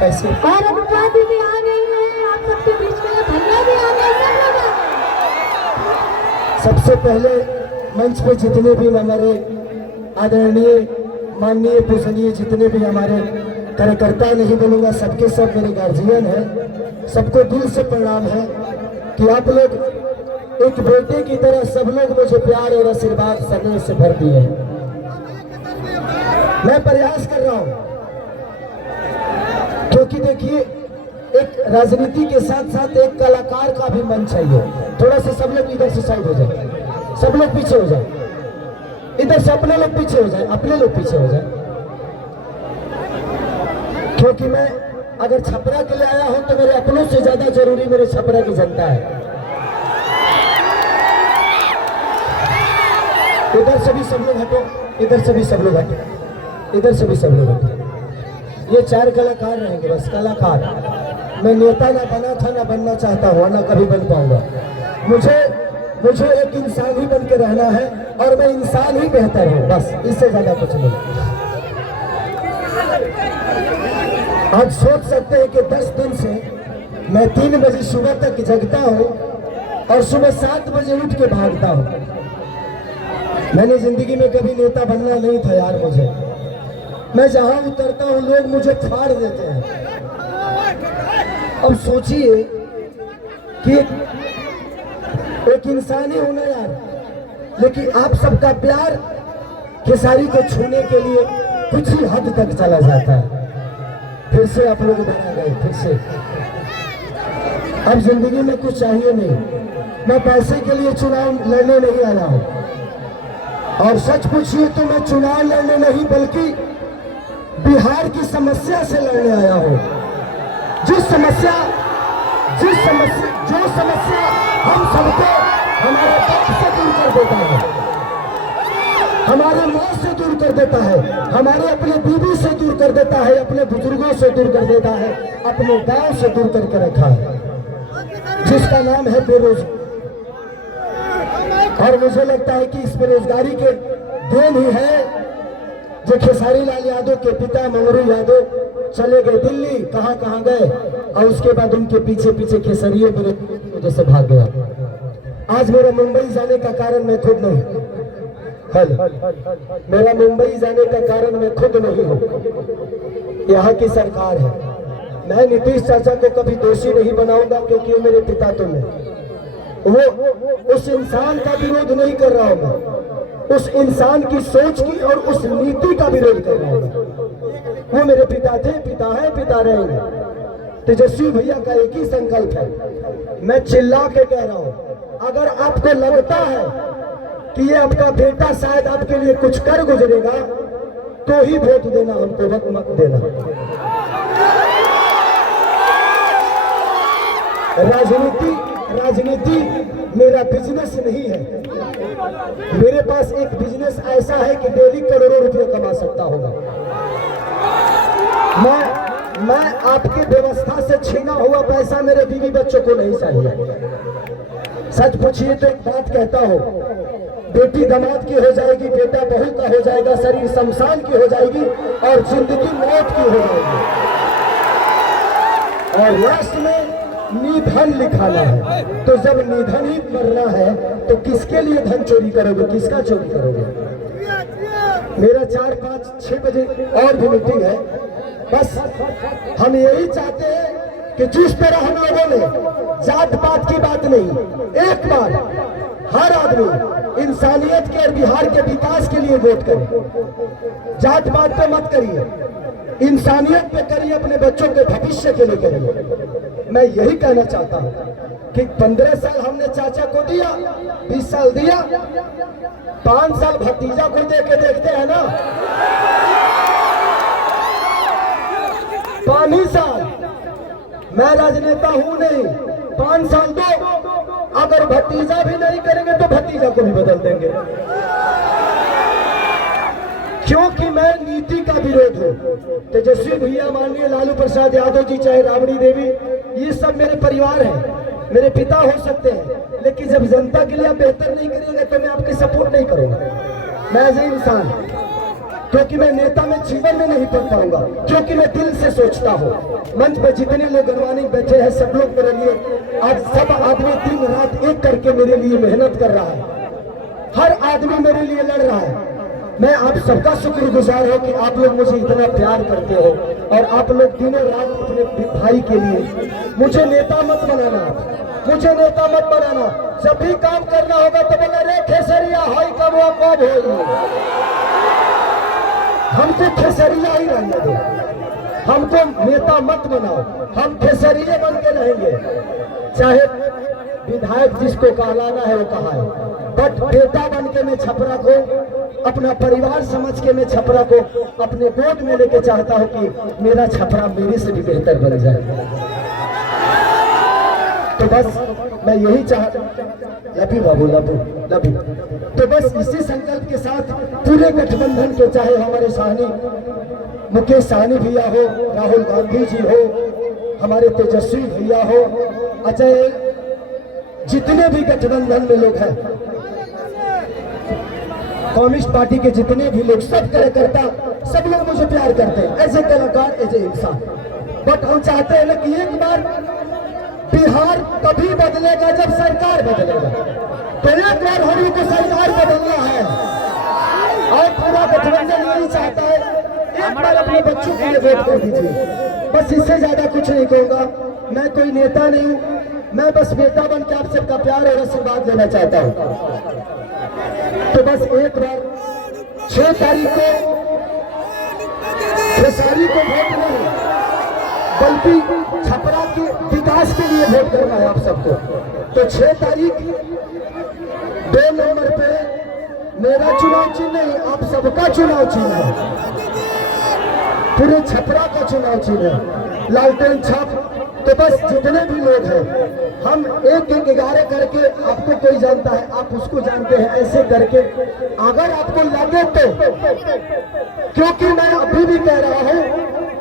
कैसे और अब क्या दीदी आ गई है आप सबके बीच में, भैया भी आ गए, सब लोग आ गए। सबसे पहले मंच पे जितने भी हमारे आदरणीय माननीय पूजनीय जितने भी हमारे कार्यकर्ता नहीं बोलूँगा, सबके सब मेरे गार्जियन हैं, सबको दिल से प्रणाम है कि आप लोग एक बेटे की तरह सब लोग मुझे प्यार और आशीर्वाद स्नेह से भर दिए हैं। मैं प्रयास कर रहा हूँ क्योंकि देखिए एक राजनीति के साथ साथ एक कलाकार का भी मन चाहिए। थोड़ा सा सब लोग इधर से साइड हो जाए, सब लोग पीछे हो जाए, इधर से अपने लोग पीछे हो जाए, अपने लोग पीछे हो जाए, क्योंकि मैं अगर छपरा के लिए आया हूं तो मेरे अपनों से ज्यादा जरूरी मेरे छपरा की जनता है। इधर से भी सब लोग हटो, इधर से भी सब लोग हटो, इधर से भी सब लोग हटो। ये 4 कलाकार रहेंगे बस, कलाकार। मैं नेता ना बना था, ना बनना चाहता हूँ, ना कभी बन पाऊंगा। मुझे एक इंसान ही बन के रहना है और मैं इंसान ही बेहतर हूँ, बस इससे ज्यादा कुछ नहीं। आज सोच सकते हैं कि 10 दिन से मैं 3 बजे सुबह तक जगता हूँ और सुबह 7 बजे उठ के भागता हूँ। मैंने जिंदगी में कभी नेता बनना नहीं था यार मुझे। मैं जहां उतरता हूं लोग मुझे फाड़ देते हैं। अब सोचिए कि एक इंसान ही होना यार, लेकिन आप सबका प्यार खेसारी को छूने के लिए कुछ ही हद तक चला जाता है। फिर से आप लोग इधर आ गए, फिर से। अब जिंदगी में कुछ चाहिए नहीं, मैं पैसे के लिए चुनाव लड़ने नहीं आया हूं। और सच पूछिए तो मैं चुनाव लड़ने नहीं बल्कि बिहार की समस्या से लड़ने आया हूं। जो समस्या हम सबको हमारे बाप से दूर कर देता है, हमारे माँ से दूर कर देता है, हमारे अपने बीवी से दूर कर देता है, अपने बुजुर्गों से दूर कर देता है, अपने गांव से दूर करके रखा है, जिसका नाम है बेरोजगारी। और मुझे लगता है कि इस बेरोजगारी के देन ही है जो खेसारी लाल यादव के पिता मंगरू यादव चले गए दिल्ली, कहां कहां गए, और उसके बाद उनके पीछे पीछे खेसरियों मेरे वजह से भाग गया। आज मेरा मुंबई जाने का कारण मैं खुद नहीं, मेरा मुंबई जाने का कारण मैं खुद नहीं हूं, यहाँ की सरकार है। मैं नीतीश चाचा को कभी दोषी नहीं बनाऊंगा क्योंकि वो मेरे पिता तो नहीं। वो उस इंसान का विरोध नहीं कर रहा हूँ, उस इंसान की सोच की और उस नीति का विरोध कर रहा हूँ। वो मेरे पिता थे, पिता है, पिता रहेंगे। तेजस्वी भैया का एक ही संकल्प है, मैं चिल्ला के कह रहा हूँ, अगर आपको लगता है कि ये आपका बेटा शायद आपके लिए कुछ कर गुजरेगा तो ही वोट देना, हमको वक्त मत देना। राजनीति मेरा बिजनेस नहीं है। मेरे पास एक बिजनेस ऐसा है कि डेली करोड़ों रुपए कमा सकता होगा। मैं आपकी व्यवस्था से छीना हुआ पैसा मेरे बीवी बच्चों को नहीं चाहिए। सच पूछिए तो एक बात कहता हूँ, बेटी दामाद की हो जाएगी, बेटा बहू का हो जाएगा, शरीर शमशान की हो जाएगी और जिंदगी मौत की हो जाएगी। और लास्ट में निधन लिखाना है। तो जब निधन ही मरना है तो किसके लिए धन चोरी करोगे, किसका चोरी करोगे? मेरा 4, 5, 6 बजे और भी मीटिंग है। बस हम यही चाहते हैं कि जिस तरह हम लोगों ने जात पात की बात नहीं, एक बार हर आदमी इंसानियत के और बिहार के विकास के लिए वोट करे। जात पात पे मत करिए, इंसानियत पे करिए, अपने बच्चों के भविष्य के लिए करिए। मैं यही कहना चाहता हूँ कि 15 साल हमने चाचा को दिया, 20 साल दिया, 5 साल भतीजा को दे के देखते हैं ना। 5 ही साल, मैं राजनेता हूं नहीं, 5 साल दो, अगर भतीजा भी नहीं करेंगे तो भतीजा को भी बदल देंगे, क्योंकि मैं नीति का विरोध हूं। तेजस्वी भैया, माननीय लालू प्रसाद यादव जी, चाहे राबड़ी देवी, ये सब मेरे परिवार हैं, मेरे पिता हो सकते हैं, लेकिन जब जनता के लिए आप बेहतर नहीं करेंगे तो मैं आपकी सपोर्ट नहीं करूंगा। मैं एज ए इंसान क्योंकि मैं नेता में जीवन में नहीं पढ़ पाऊंगा, क्योंकि मैं दिल से सोचता हूँ। मंच पर जितने लोग गणवानी बैठे हैं सब लोग मेरे लिए, आज सब आदमी दिन रात एक करके मेरे लिए मेहनत कर रहा है, हर आदमी मेरे लिए लड़ रहा है। मैं आप सबका शुक्रगुजार हूँ कि आप लोग मुझे इतना प्यार करते हो और आप लोग दिनों रात अपने भाई के लिए। मुझे नेता मत बनाना, मुझे नेता मत बनाना। जब भी काम करना होगा तो बोला रे खेसरिया हाई कब कब हो, हमको खेसरिया ही रहने दो, हमको नेता मत बनाओ, हम खेसरिये बन के रहेंगे। चाहे विधायक जिसको कहलाना है वो कहा है, बट बेटा बन के मैं छपरा को, अपना परिवार समझ के मैं छपरा को अपने गोद में लेके चाहता हूँ कि मेरा छपरा मेरे से भी बेहतर बन जाए। तो बस मैं यही चाहता, लभी बाबू लबू लभी। तो बस इसी संकल्प के साथ पूरे गठबंधन के, चाहे हमारे साहनी मुकेश साहनी भैया हो, राहुल गांधी जी हो, हमारे तेजस्वी भैया हो, अजय, जितने भी गठबंधन में लोग हैं, कम्युनिस्ट पार्टी के जितने भी लोग, सब कार्यकर्ता, सब लोग मुझे प्यार करते हैं एज ए कलाकार, एज ए इंसान। बट हम चाहते हैं ना कि एक बार बिहार तभी बदलेगा जब सरकार बदलेगा। तो एक बार हम लोग को सरकार बदलना है और पूरा गठबंधन यही चाहता है, एक बार अपने बच्चों के लिए वोट कर दीजिए। बस इससे ज्यादा कुछ नहीं कहूंगा। मैं कोई नेता नहीं हूँ, मैं बस बेटा बन के आप सबका प्यार और आशीर्वाद देना चाहता हूँ। तो बस एक बार 6 तारीख को खेसारी को वोट नहीं बल्कि छपरा के विकास के लिए वोट करना है आप सबको। तो 6 तारीख 2 नंबर पे मेरा चुनाव चिन्ह नहीं, आप सबका चुनाव चिन्ह है, पूरे छपरा का चुनाव चिन्ह है, लालटेन छाप। तो बस जितने भी लोग हैं, हम 1-1-11 करके, आपको कोई जानता है आप उसको जानते हैं, ऐसे करके अगर आपको लगे तो, क्योंकि मैं अभी भी कह रहा हूं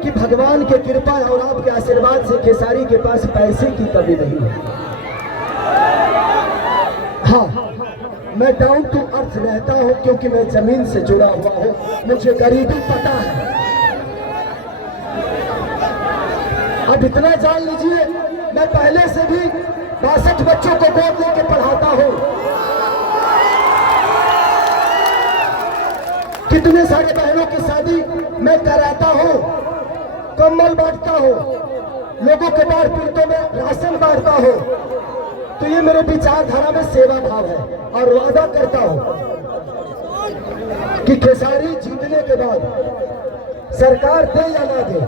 कि भगवान की कृपा और आपके आशीर्वाद से खेसारी के पास पैसे की कमी नहीं है। हाँ, मैं डाउन टू अर्थ रहता हूं क्योंकि मैं जमीन से जुड़ा हुआ हूं, मुझे गरीबी पता है। अब इतना जान लीजिए, मैं पहले से भी 62 बच्चों को गोद लेके पढ़ाता हूं, कितने सारे बहनों की शादी मैं कराता हूं, कम्बल बांटता हूं, लोगों के बाढ़ पीड़ितों में राशन बांटता हूं। तो ये मेरे विचारधारा में सेवा भाव है और वादा करता हूं कि खेसारी जीतने के बाद सरकार दे या ना दे,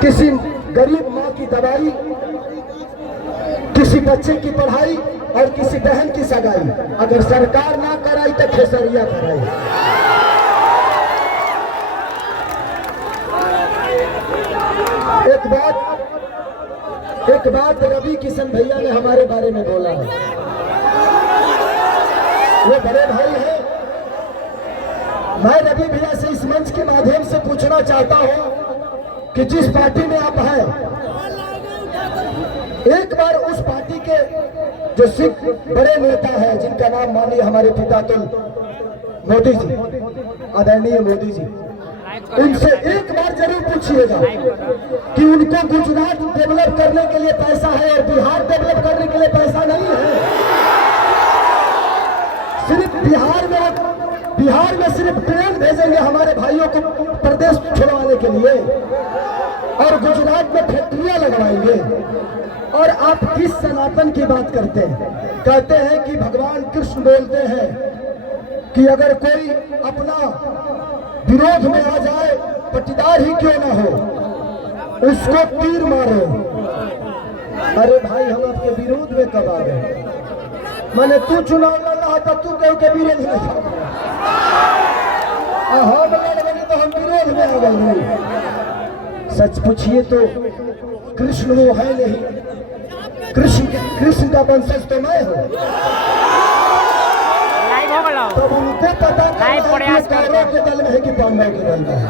किसी गरीब माँ की दवाई, किसी बच्चे की पढ़ाई और किसी बहन की सगाई अगर सरकार ना कराई तो खेसरिया कराई। एक बात रवि किशन भैया ने हमारे बारे में बोला है, वो बड़े भाई है। मैं रवि भैया से इस मंच के माध्यम से पूछना चाहता हूं कि जिस पार्टी में आप हैं, एक बार उस पार्टी के जो सिख बड़े नेता हैं, जिनका नाम मानिए हमारे पिता तुल मोदी जी, आदरणीय मोदी जी, उनसे एक बार जरूर पूछिएगा कि उनको गुजरात डेवलप करने के लिए पैसा है और बिहार डेवलप करने के लिए पैसा नहीं है। सिर्फ बिहार में सिर्फ ट्रेन भेजेंगे हमारे भाइयों को प्रदेश छुड़वाने के लिए और गुजरात में फैक्ट्रियां लगवाएंगे। और आप किस सनातन की बात करते हैं? कहते हैं कि भगवान कृष्ण बोलते हैं कि अगर कोई अपना विरोध में आ जाए, पट्टीदार ही क्यों ना हो, उसको तीर मारो। अरे भाई, हम आपके विरोध में कब आ गए? मैंने तू चुनाव लड़ रहा था, तू कहीं के विरोध में था, हम लड़ गए तो हम विरोध में आ गए। सच पूछिए तो कृष्ण वो है नहीं, कृष्ण का वंशज तो मैं हूँ। तब उनको पता कौरव के दल में है कि पांडव के दल में है,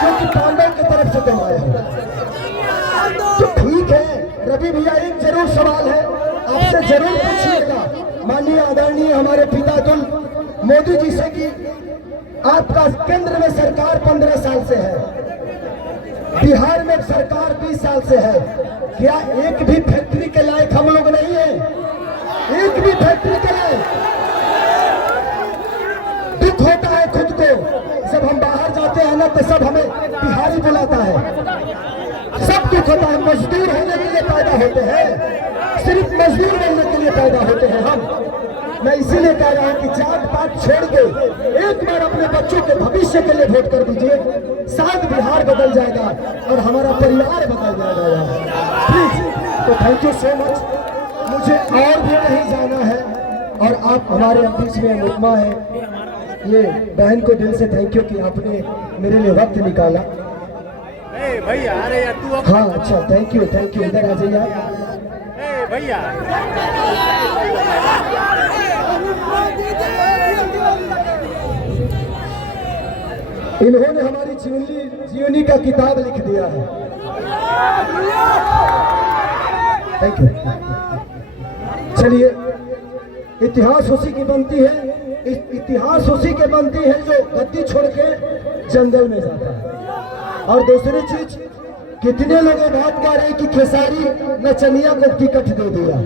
क्योंकि पांडव की तरफ से तुम आए हो। तो ठीक है रवि भैया, एक जरूर सवाल है आपसे, जरूर पूछिएगा माननीय आदरणीय हमारे पिता तुल मोदी जी से कि आपका केंद्र में सरकार 15 साल से है, बिहार में सरकार 20 साल से है। क्या एक भी फैक्ट्री के लायक हम लोग नहीं है? एक भी फैक्ट्री के लायक? दुख होता है खुद को, जब हम बाहर जाते हैं ना तो सब हमें बिहारी बुलाता है, सब दुख होता है। मजदूर होने के लिए पैदा होते हैं, सिर्फ मजदूर बनने के लिए पैदा होते हैं हम। मैं इसीलिए कह रहा हूं कि जात पात छोड़ के एक बार अपने बच्चों के भविष्य के लिए वोट कर दीजिए, शायद बिहार बदल जाएगा और हमारा परिवार बदल जाएगा। प्लीज, तो थैंक यू सो मच। मुझे और भी कहीं जाना है और आप हमारे बीच में अनुपमा है, ये बहन को दिल से थैंक यू कि आपने मेरे लिए वक्त निकाला। भैया अरे यार तू हाँ अच्छा, थैंक यू इधर आ जाइए आप। भैया इन्होंने हमारी जीवनी का किताब लिख दिया है। Thank you. चलिए, इतिहास उसी की बनती है, इतिहास उसी के बनती है जो गद्दी छोड़ के जंगल में जाता है। और दूसरी चीज, कितने लोग ये बात कह रहे हैं कि खेसारी नचनिया को टिकट दे दिया।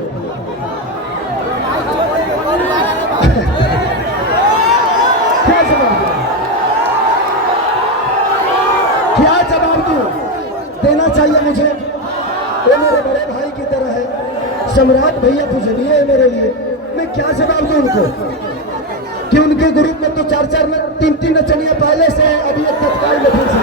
क्या जवाब दूं? क्या जवाब दूं? देना चाहिए मुझे। वो मेरे बड़े भाई की तरह है, सम्राट भैया पूजनीय है मेरे लिए। मैं क्या जवाब दूं उनको कि उनके ग्रुप में तो 4-4 3-3 नचनिया पहले से है, अभी एक तत्काल में फिर से।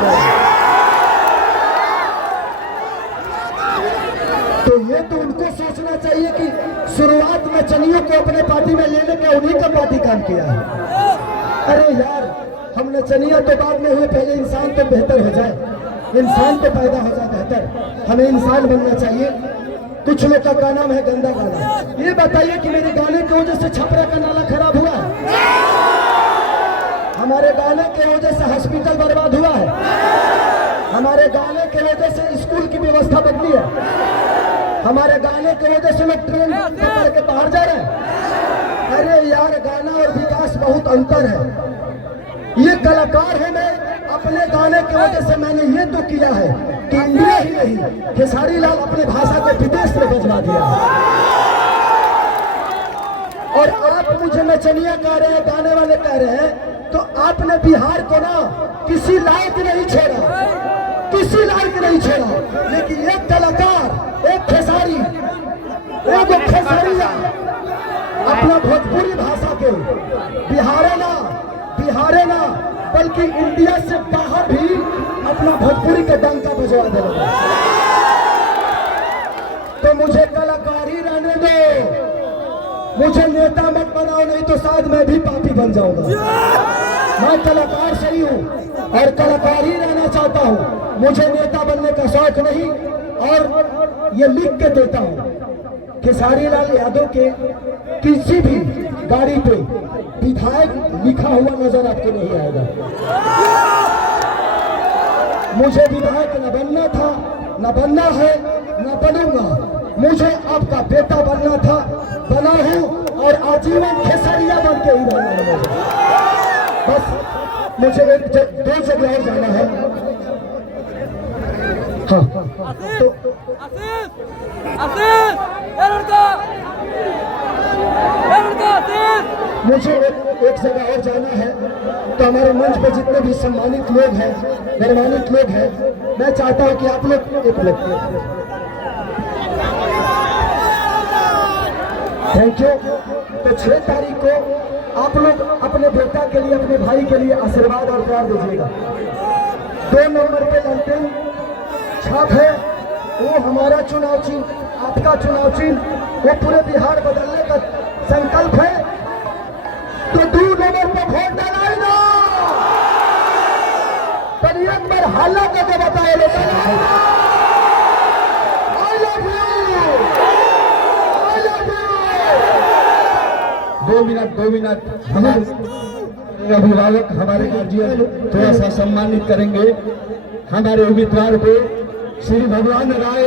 तो ये तो उनको सोचना चाहिए कि शुरुआत नचनियों को अपने पार्टी में लेने का उन्हीं का पार्टी काम किया है। अरे यार, हम नचनिया तो बाद में हुए, पहले इंसान तो बेहतर हो जाए, इंसान तो पैदा हो जाए बेहतर। हमें इंसान बनना चाहिए। कुछ लोग का नाम है गंदा गाना। ये बताइए कि मेरे गाने की वजह से छपरा का नाला खराब हुआ है? हमारे गाने की वजह से हॉस्पिटल बर्बाद हुआ है? हमारे गाने की वजह से स्कूल की व्यवस्था बदली है? हमारे गाने की वजह से लोग ट्रेन पकड़ के बाहर जा रहे हैं? अरे यार, गाना और विकास बहुत अंतर है। ये कलाकार है, मैं अपने गाने की वजह से मैंने ये तो किया है कि इंडिया ही नहीं, खेसारी लाल अपने भाषा को विदेश में भिजवा दिया। और आप मुझे नचनिया कह रहे हैं, गाने वाले कह रहे हैं, तो आपने बिहार को ना किसी लायक नहीं छोड़ा, किसी लायक नहीं छोड़ा। लेकिन एक कलाकार, एक खेसारी, एक खेसारिया अपना भोजपुरी भाषा के बिहारे ना बल्कि इंडिया से बाहर भी अपना भोजपुरी का डंका बजवा दे रहा है। तो मुझे कलाकारी रहने दो, मुझे नेता मत बनाओ, नहीं तो शायद मैं भी पापी बन जाऊंगा। मैं कलाकार सही हूँ और कलाकार ही रहना चाहता हूँ, मुझे नेता बनने का शौक नहीं। और ये लिख के देता हूँ, खेसारी लाल यादव के किसी भी गाड़ी पे विधायक लिखा हुआ नजर आपको नहीं आएगा। मुझे विधायक न बनना था, न बनना है, न बनूंगा। मुझे आपका बेटा बनना था, बना हूं और आजीवन खेसारिया बन के ही रहना है मुझे। बस मुझे दो जगह और जाना है। हाँ, तो मुझे एक जगह और जाना है। तो हमारे मंच पे जितने भी सम्मानित लोग हैं, गौरवान्वित लोग हैं, मैं चाहता हूं कि आप लोग एक मिनट, थैंक यू। तो 6 तारीख को आप लोग अपने बेटा के लिए, अपने भाई के लिए आशीर्वाद और प्यार दीजिएगा। 2 नंबर पे अंतिम छाप है, वो हमारा चुनाव चिन्ह, आपका चुनाव चिन्ह, वो पूरे बिहार बदलने का संकल्प है। तो 2 नंबर पर वोट देना ही ना, पर एक बार हल्ला करके बताए लोग। I love you। 2 मिनट हमारे अभिभावक, हमारे गार्जियन थोड़ा सा सम्मानित करेंगे हमारे उम्मीदवार को, श्री भगवान राय।